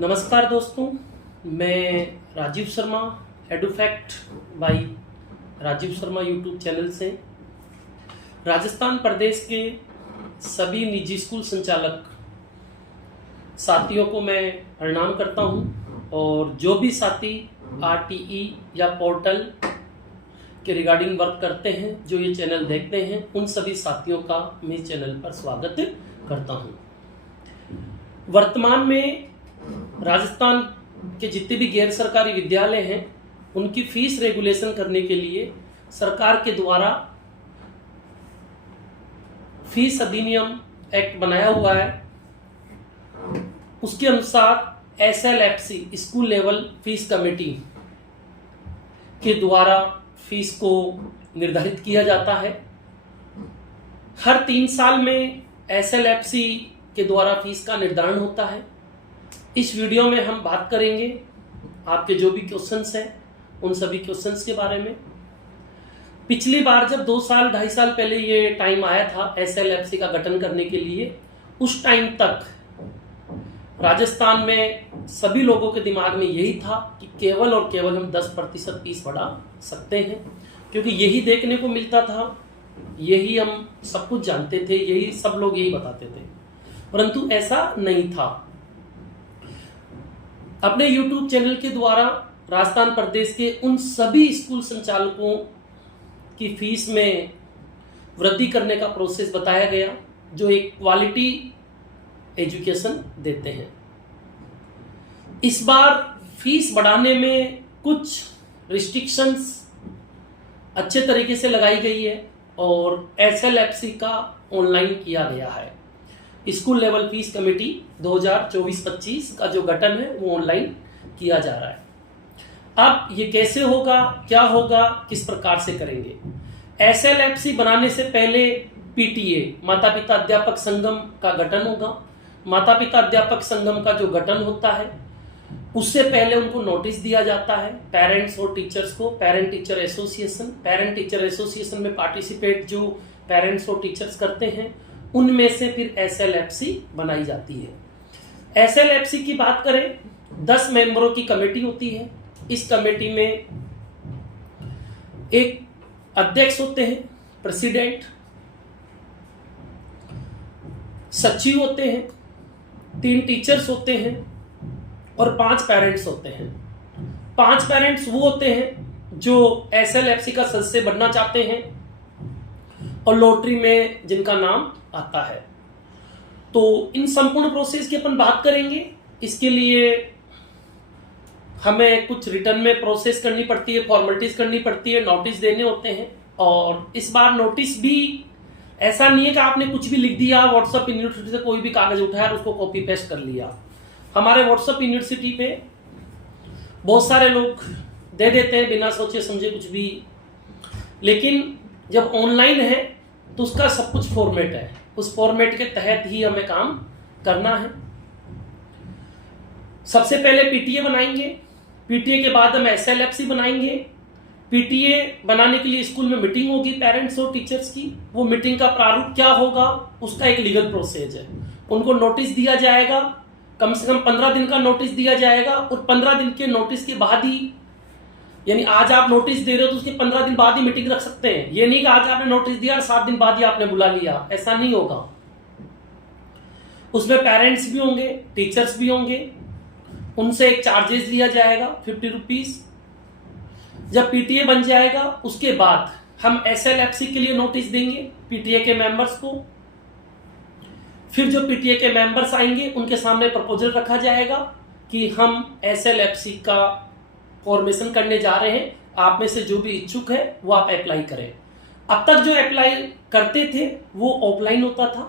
नमस्कार दोस्तों, मैं Rajiv Sharma, Edufact by Rajiv Sharma YouTube channel से राजस्थान प्रदेश के सभी निजी स्कूल संचालक साथियों को मैं प्रणाम करता हूं। और जो भी साथी आरटीई या पोर्टल के रिगार्डिंग वर्क करते हैं, जो ये चैनल देखते हैं, उन सभी साथियों का मैं इस चैनल पर स्वागत करता हूं। वर्तमान में राजस्थान के जितने भी गैर सरकारी विद्यालय हैं, उनकी फीस रेगुलेशन करने के लिए सरकार के द्वारा फीस अधिनियम एक्ट बनाया हुआ है। उसके अनुसार एसएलएफसी स्कूल लेवल फीस कमेटी के द्वारा फीस को निर्धारित किया जाता है। हर 3 साल में एसएलएफसी के द्वारा फीस का निर्धारण होता है। इस वीडियो में हम बात करेंगे आपके जो भी क्वेश्चंस हैं, उन सभी क्वेश्चंस के बारे में। पिछली बार जब 2 साल 2.5 साल पहले ये टाइम आया था एसएलएफसी का गठन करने के लिए, उस टाइम तक राजस्थान में सभी लोगों के दिमाग में यही था कि केवल और केवल हम 10% फीस बढ़ा सकते हैं, क्योंकि यही देखने को मिलता था, यही हम सब कुछ जानते थे, यही सब लोग यही बताते थे। परंतु ऐसा नहीं था। अपने YouTube चैनल के द्वारा राजस्थान प्रदेश के उन सभी स्कूल संचालकों की फीस में वृद्धि करने का प्रोसेस बताया गया जो एक क्वालिटी एजुकेशन देते हैं। इस बार फीस बढ़ाने में कुछ रिस्ट्रिक्शंस अच्छे तरीके से लगाई गई है और एसएलएफसी का ऑनलाइन किया गया है। स्कूल लेवल फीस कमेटी 2024-25 का जो गठन है वो ऑनलाइन किया जा रहा है। अब ये कैसे होगा, क्या होगा, किस प्रकार से करेंगे? एसएलएफसी बनाने से पहले पीटीए माता पिता अध्यापक संगम का गठन होगा। माता पिता अध्यापक संगम का जो गठन होता है उससे पहले उनको नोटिस दिया जाता है पेरेंट्स और टीचर्स को। पेरेंट टीचर एसोसिएशन में पार्टिसिपेट जो पेरेंट्स और टीचर्स करते हैं, उनमें से फिर एसएलएफसी बनाई जाती है। एसएलएफसी की बात करें, 10 मेंबरों की कमेटी होती है। इस कमेटी में एक अध्यक्ष होते हैं, प्रेसिडेंट, सचिव होते हैं, 3 टीचर्स होते हैं और 5 पेरेंट्स होते हैं। 5 पेरेंट्स वो होते हैं जो एसएलएफसी का सदस्य बनना चाहते हैं और लॉटरी में जिनका नाम आता है। तो इन संपूर्ण प्रोसेस की अपन बात करेंगे। इसके लिए हमें कुछ रिटर्न में प्रोसेस करनी पड़ती है, फॉर्मेलिटीज करनी पड़ती है, नोटिस देने होते हैं। और इस बार नोटिस भी ऐसा नहीं है कि आपने कुछ भी लिख दिया, व्हाट्सएप यूनिवर्सिटी से कोई भी कागज उठाया और उसको कॉपी पेस्ट कर लिया। हमारे व्हाट्सएप यूनिवर्सिटी पे बहुत सारे लोग दे देते हैं बिना सोचे समझे कुछ भी, लेकिन जब ऑनलाइन है तो उसका सब कुछ फॉर्मेट है। उस फॉर्मेट के तहत ही हमें काम करना है। सबसे पहले पीटीए बनाएंगे, पीटीए के बाद हम एसएलएफसी बनाएंगे। पीटीए बनाने के लिए स्कूल में मीटिंग होगी पेरेंट्स और टीचर्स की। वो मीटिंग का प्रारूप क्या होगा, उसका एक लीगल प्रोसेस है। उनको नोटिस दिया जाएगा, कम से कम 15 दिन का नोटिस दिया जाएगा और 15 दिन के नोटिस के बाद ही, यानी आज आप नोटिस दे रहे हो तो उसके 15 दिन बाद ही मीटिंग रख सकते हैं। ये नहीं कि आज आपने नोटिस दिया और 7 दिन बाद ही आपने बुला लिया, ऐसा नहीं होगा। उसमें पेरेंट्स भी होंगे, टीचर्स भी होंगे, उनसे एक चार्जेस लिया जाएगा 50 रुपीज। जब पीटीए बन जाएगा उसके बाद हम एसएलएफसी के लिए नोटिस देंगे पीटीए के मेंबर्स को। फिर जो पीटीए के मेंबर्स आएंगे उनके सामने प्रपोजल रखा जाएगा कि हम एसएलएफसी का फॉर्मेशन करने जा रहे हैं, आप में से जो भी इच्छुक है वो आप अप्लाई करें। अब तक जो अप्लाई करते थे वो ऑफलाइन होता था।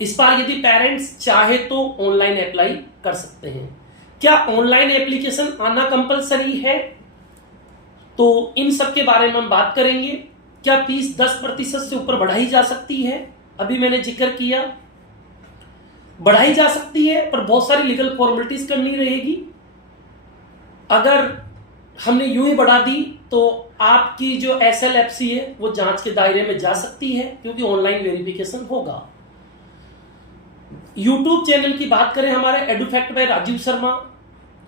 इस बार यदि पेरेंट्स चाहे तो ऑनलाइन अप्लाई कर सकते हैं। क्या ऑनलाइन एप्लीकेशन आना कंपलसरी है? तो इन सब के बारे में हम बात करेंगे। क्या फीस 10% से ऊपर बढ़ाई जा सकती है? अभी मैंने जिक्र किया बढ़ाई जा सकती है, पर बहुत सारी लीगल फॉर्मेलिटीज करनी रहेगी। अगर हमने यूं ही बढ़ा दी तो आपकी जो एसएलएफसी है वो जांच के दायरे में जा सकती है, क्योंकि ऑनलाइन वेरिफिकेशन होगा। यूट्यूब चैनल की बात करें हमारे एडुफैक्ट बाय राजीव शर्मा,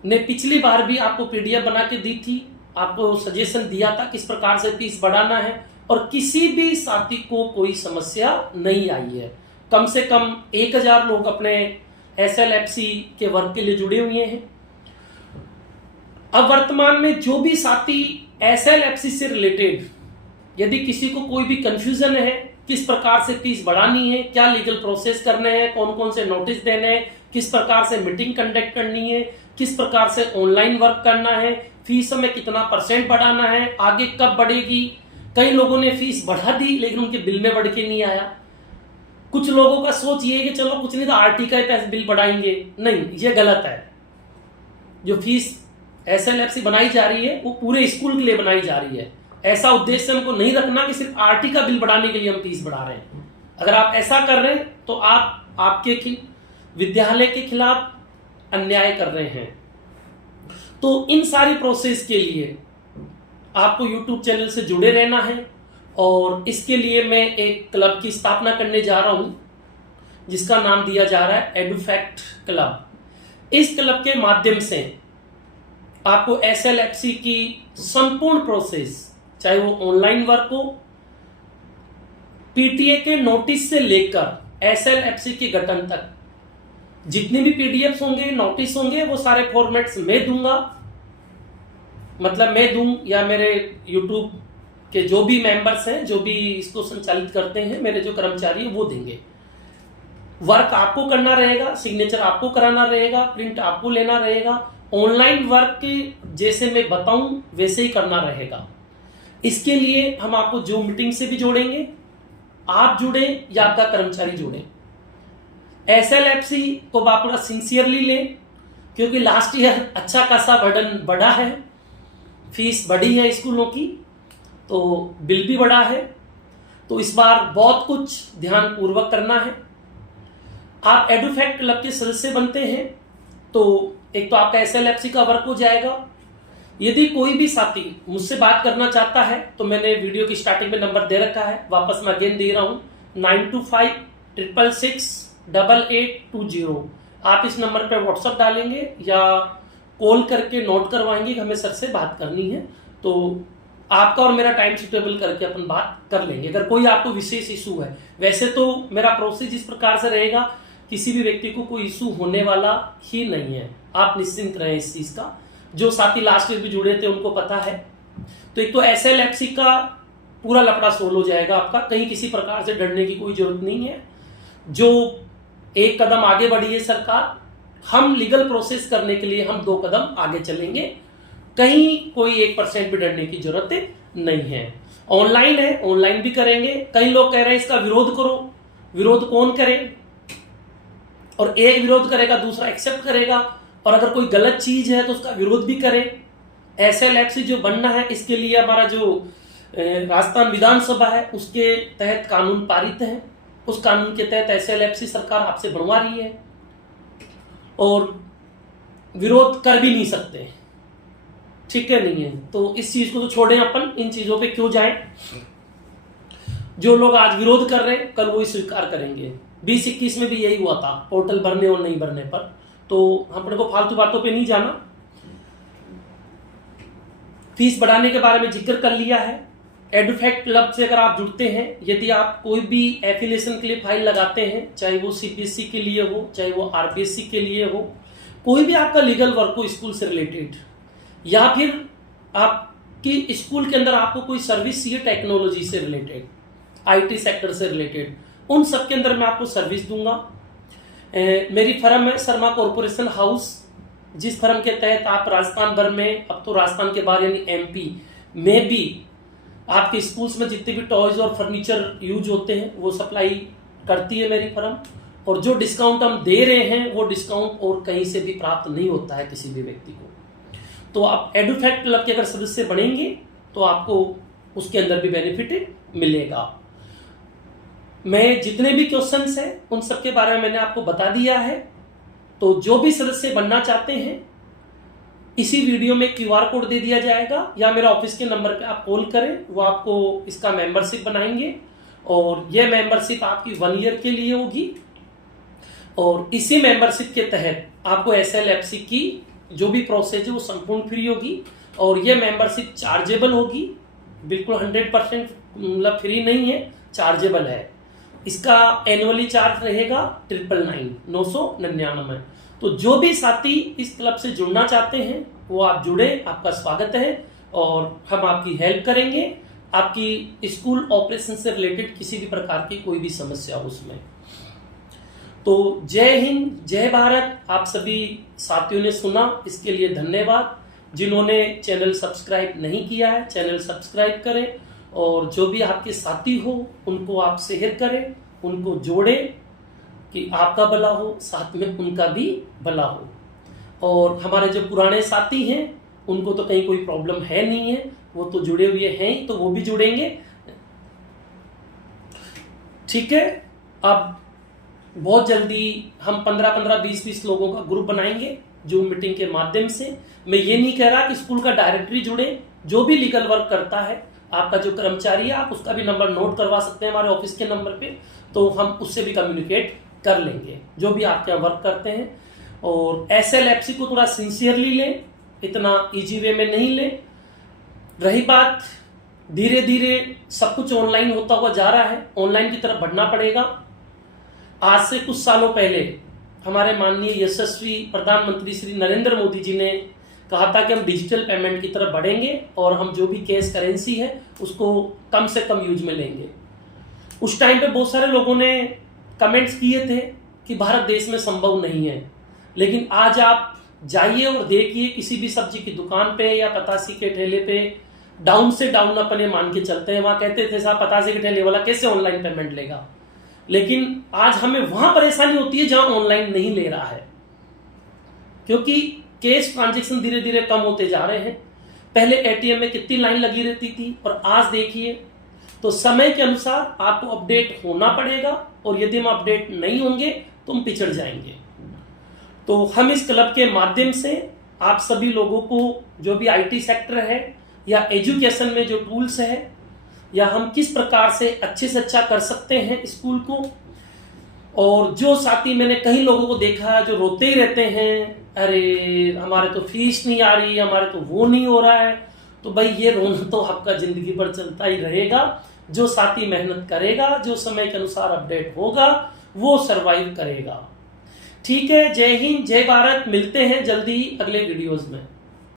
ने पिछली बार भी आपको पीडीएफ बना के दी थी, आपको सजेशन दिया था किस प्रकार से फीस बढ़ाना है, और किसी भी साथी को कोई समस्या नहीं आई है। कम से कम 1000 लोग अपने SLFC के वर्क के लिए जुड़े हुए हैं। अब वर्तमान में जो भी साथी SLFC से रिलेटेड यदि किसी को कोई भी कंफ्यूजन है, किस प्रकार से फीस बढ़ानी है, क्या लीगल प्रोसेस करने हैं, कौन कौन से नोटिस देने हैं, किस प्रकार से मीटिंग कंडक्ट करनी है, किस प्रकार से ऑनलाइन वर्क करना है, फीस में कितना % बढ़ाना है, आगे कब बढ़ेगी। कई लोगों ने फीस बढ़ा दी लेकिन उनके बिल में बढ़ के नहीं आया। कुछ लोगों का सोच ये है कि चलो कुछ नहीं तो RT का पैसे बिल बढ़ाएंगे, नहीं, ये गलत है। जो फीस SLFC बनाई जा रही है वो पूरे स्कूल के लिए बनाई जा रही है। ऐसा उद्देश्य हमको नहीं रखना कि सिर्फ RT का बिल बढ़ाने के लिए हम फीस बढ़ा रहे हैं। अगर आप ऐसा कर रहे हैं तो आप आपके विद्यालय के खिलाफ अन्याय कर रहे हैं। तो इन सारी प्रोसेस के लिए आपको YouTube चैनल से जुड़े रहना है, और इसके लिए मैं एक क्लब की स्थापना करने जा रहा हूं जिसका नाम दिया जा रहा है एडुफैक्ट क्लब। इस क्लब के माध्यम से आपको SLFC की संपूर्ण प्रोसेस, चाहे वो ऑनलाइन वर्क हो, PTA के नोटिस से लेकर SLFC के गठन तक, जितने भी PDFs होंगे, नोटिस होंगे, वो सारे फॉर्मेट्स मैं दूंगा। मतलब मैं दूं या मेरे YouTube के जो भी मेंबर्स हैं, जो भी इसको संचालित करते हैं, मेरे जो कर्मचारी हैं, वो देंगे। वर्क आपको करना रहेगा, सिग्नेचर आपको कराना रहेगा, प्रिंट आपको लेना रहेगा। ऑनलाइन वर्क जैसे मैं बताऊं वैसे ही करना रहेगा। इसके लिए हम आपको जो मीटिंग से भी जोड़ेंगे, आप जुड़े या आपका कर्मचारी जुड़े। SLFC को आप पूरा सिंसियरली लें, क्योंकि लास्ट ईयर अच्छा खासा बर्डन बढ़ा है, फीस बढ़ी है स्कूलों की, तो बिल भी बढ़ा है। तो इस बार बहुत कुछ ध्यान पूर्वक करना है। आप एडुफैक्ट क्लब के सदस्य बनते हैं तो एक तो आपका SLFC का वर्क हो जाएगा। यदि कोई भी साथी मुझसे बात करना चाहता है तो मैंने वीडियो की स्टार्टिंग में नंबर दे रखा है, वापस मैं अगेन दे रहा हूं, 9256668820। आप इस नंबर पर व्हाट्सएप डालेंगे या कॉल करके नोट करवाएंगे कि हमें सर से बात करनी है, तो आपका और मेरा टाइम सुटेबल करके अपन बात कर लेंगे। अगर कोई आपको विशेष इशू है, वैसे तो मेरा प्रोसेस इस प्रकार से रहेगा, किसी भी व्यक्ति को कोई इशू होने वाला ही नहीं है, आप निश्चिंत रहें इस चीज का। जो साथी लास्ट ईयर भी जुड़े थे उनको पता है। तो एक तो SLFC का पूरा लफड़ा सोल्व हो जाएगा आपका, कहीं किसी प्रकार से डरने की कोई जरूरत नहीं है। जो एक कदम आगे बढ़ी है सरकार, हम लीगल प्रोसेस करने के लिए हम 2 कदम आगे चलेंगे, कहीं कोई 1% भी डरने की जरूरत नहीं है। ऑनलाइन है, ऑनलाइन भी करेंगे। कई लोग कह रहे हैं इसका विरोध करो, विरोध कौन करे, और एक विरोध करेगा दूसरा एक्सेप्ट करेगा, और अगर कोई गलत चीज है तो उसका विरोध भी करे। SLFC जो बनना है, इसके लिए हमारा जो राजस्थान विधानसभा है उसके तहत कानून पारित है, उस कानून के तहत SLFC सरकार आपसे बनवा रही है, और विरोध कर भी नहीं सकते, ठीक है नहीं है। तो इस चीज को तो छोड़ें, अपन इन चीजों पे क्यों जाएं। जो लोग आज विरोध कर रहे हैं कल वो ही स्वीकार करेंगे। 2021 में भी यही हुआ था, पोर्टल भरने और नहीं भरने पर। तो अपने को फालतू बातों पे नहीं जाना। फीस बढ़ाने के बारे में जिक्र कर लिया है। एडुफैक्ट क्लब से अगर आप जुड़ते हैं, यदि आप कोई भी एफिलिएशन के लिए फाइल लगाते हैं, चाहे वो CBSE के लिए हो, चाहे वो RBSE के लिए हो, कोई भी आपका लीगल वर्क हो स्कूल से रिलेटेड, या फिर आपकी स्कूल के अंदर आपको कोई सर्विस चाहिए टेक्नोलॉजी से रिलेटेड, IT सेक्टर से रिलेटेड, उन सब के अंदर मैं आपको सर्विस दूंगा। मेरी फर्म है शर्मा कॉर्पोरेशन हाउस, जिस फर्म के तहत आप राजस्थान भर में, अब तो राजस्थान के बाहर यानी MP में भी आपके स्कूल्स में जितने भी टॉयज और फर्नीचर यूज होते हैं वो सप्लाई करती है मेरी फर्म। और जो डिस्काउंट हम दे रहे हैं वो डिस्काउंट और कहीं से भी प्राप्त नहीं होता है किसी भी व्यक्ति को। तो आप एडुफैक्ट क्लब के अगर सदस्य बनेंगे तो आपको उसके अंदर भी बेनिफिट मिलेगा। मैं जितने भी क्वेश्चंस हैं उन सब के बारे में मैंने आपको बता दिया है। तो जो भी सदस्य बनना चाहते हैं, इसी वीडियो में QR कोड दे दिया जाएगा, या मेरे ऑफिस के नंबर पे आप कॉल करें, वो आपको इसका मेंबरशिप बनाएंगे। और ये मेंबरशिप आपकी 1 ईयर के लिए होगी, और इसी मेंबरशिप के तहत आपको SLFC की जो भी प्रोसेस है वो संपूर्ण फ्री होगी और ये मेंबरशिप चार्जेबल होगी, बिल्कुल 100% मतलब फ्री नहीं है, चार्जेबल है। इसका एनुअली चार्ज रहेगा 999। तो जो भी साथी इस क्लब से जुड़ना चाहते हैं वो आप जुड़े, आपका स्वागत है और हम आपकी हेल्प करेंगे, आपकी स्कूल ऑपरेशन से रिलेटेड किसी भी प्रकार की कोई भी समस्या हो उसमें। तो जय हिंद, जय भारत। आप सभी साथियों ने सुना, इसके लिए धन्यवाद। जिन्होंने चैनल सब्सक्राइब नहीं किया है, चैनल सब्सक्राइब करें और जो भी आपके साथी हो उनको आप शेयर करें, उनको जोड़ें कि आपका भला हो, साथ में उनका भी भला हो। और हमारे जो पुराने साथी हैं उनको तो कहीं कोई प्रॉब्लम है नहीं है, वो तो जुड़े हुए हैं, तो वो भी जुड़ेंगे। ठीक है, अब बहुत जल्दी हम 15-15, 20-20 लोगों का ग्रुप बनाएंगे जूम मीटिंग के माध्यम से। मैं ये नहीं कह रहा कि स्कूल का डायरेक्टरी जुड़े, जो भी लीगल वर्क करता है, आपका जो कर्मचारी है आप उसका भी नंबर नोट करवा सकते हैं हमारे ऑफिस के नंबर पे, तो हम उससे भी कम्युनिकेट कर लेंगे, जो भी आपके यहाँ वर्क करते हैं। और SLFC को थोड़ा सिंसियरली लें, इतना इजी वे में नहीं लें। रही बात, धीरे धीरे सब कुछ ऑनलाइन होता हुआ जा रहा है, ऑनलाइन की तरफ बढ़ना पड़ेगा। आज से कुछ सालों पहले हमारे माननीय यशस्वी प्रधानमंत्री श्री नरेंद्र मोदी जी ने कहा था कि हम डिजिटल पेमेंट की तरफ बढ़ेंगे और हम जो भी कैश करेंसी है उसको कम से कम यूज में लेंगे। उस टाइम पे बहुत सारे लोगों ने कमेंट्स किए थे कि भारत देश में संभव नहीं है, लेकिन आज आप जाइए और देखिए किसी भी सब्जी की दुकान पे या पतासी के ठेले पे डाउन से डाउन अपने मान के चलते हैं। वहां कहते थे साहब पतासी के ठेले वाला कैसे ऑनलाइन पेमेंट लेगा, लेकिन आज हमें वहां परेशानी होती है जहां ऑनलाइन नहीं ले रहा है, क्योंकि कैश ट्रांजैक्शन धीरे धीरे कम होते जा रहे हैं। पहले ATM में कितनी लाइन लगी रहती थी और आज देखिए। तो समय के अनुसार आपको अपडेट होना पड़ेगा और यदि हम अपडेट नहीं होंगे तो हम पिछड़ जाएंगे। तो हम इस क्लब के माध्यम से आप सभी लोगों को जो भी IT सेक्टर है या एजुकेशन में जो टूल्स है या हम किस प्रकार से अच्छे से अच्छा कर सकते हैं स्कूल को, और जो साथी मैंने कई लोगों को देखा जो रोते ही रहते हैं, अरे हमारे तो फीस नहीं आ रही, हमारे तो वो नहीं हो रहा है, तो भाई ये रोना तो आपका जिंदगी भर चलता ही रहेगा। जो साथी मेहनत करेगा, जो समय के अनुसार अपडेट होगा, वो सरवाइव करेगा। ठीक है, जय हिंद, जय भारत। मिलते हैं जल्दी ही अगले वीडियोज में।